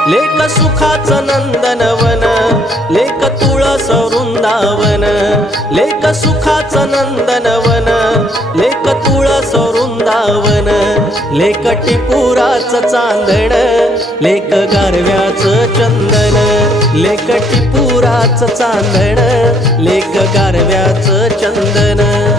लेक सुखाचं नंदनवन, लेक तुळस वृंदावन, लेक सुखाचं नंदनवन, लेक तुळस वृंदावन, लेक टिपुराचं चांदण, लेक गारव्याचं चंदन, लेक टिपुराचं चांदण, लेक गारव्याचं चंदन।